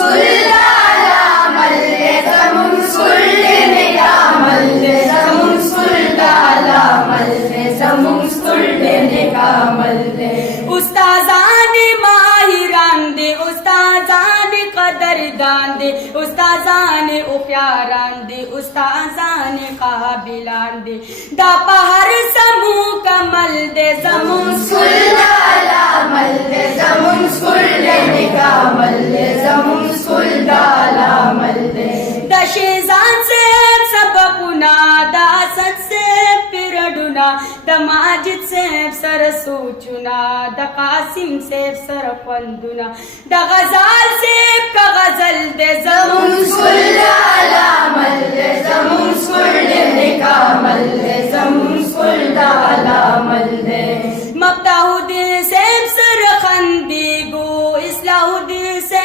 سکول دا علامل دے زمون سکول دے نکامل دے زمون سکول دا علامل دے زمون سکول دے نکامل دے استادان ماہران دے استادان قدردان دے استادان اوفیاران دے استادان قابلان دے دا پہر سمو کمل دے زمون سکول دا علامل دے زمون سکول دے نکامل دے زمون سکول دا علامل دے دا شیزان سے سبقنا دا اسد سے پیرڈنا دا ماجد سے سر سوچنا دا قاسم سے سر پندنا دا غزال سے کا غزل دے زمون سکول دا علامل دے زمون سکول دے نکامل دے زمون سکول دا علامل دے مبداح دل سے سر خندی گو اصلاح دل سے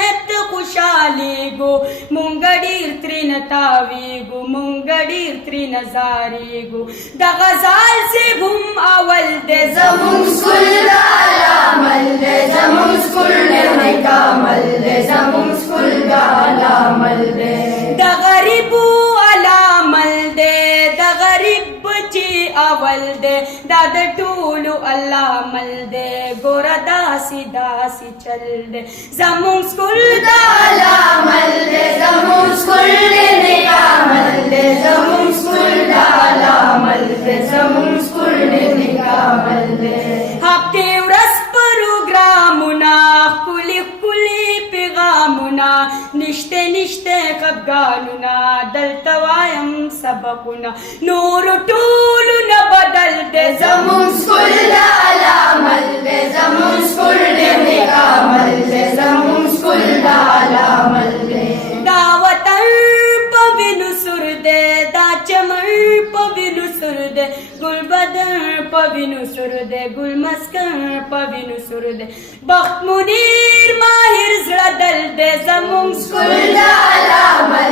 خوشحالی گو منگڑیر ترین تاوی گو منگڑیر ترین زاری گو دا غزال سے گم اول دے زمون سکول دا علامل دے زمون سکول دے نکامل دے زمون سکول دا علامل دے دا غریب علامل دے دا غریب بچی اول دے دا دا ټولو علامل دے گورا داسی داسی چل دے زمون سکول دا علامل دے زمون سکول دے نکامل دے زمون سکول دا علامل دے زمون سکول دے نکامل دے ہفتے ورځ پروګرامونه ښکلي ښکلي پیغامونه نشته نشته خفګانونه دلته وایم سبقونه نور ټولو نه بدل دے زمون سکول دا علامل دے زمون سکول دے نکامل دے زمون سکول دا علامل دے دا وطن په وینو سور دے دا چمن په وینو سور دے گل بدن په وینو سور دے گل مسکن په وینو سور دے بخت منیر ماهر زړه دل دے زمون سکول دا علامل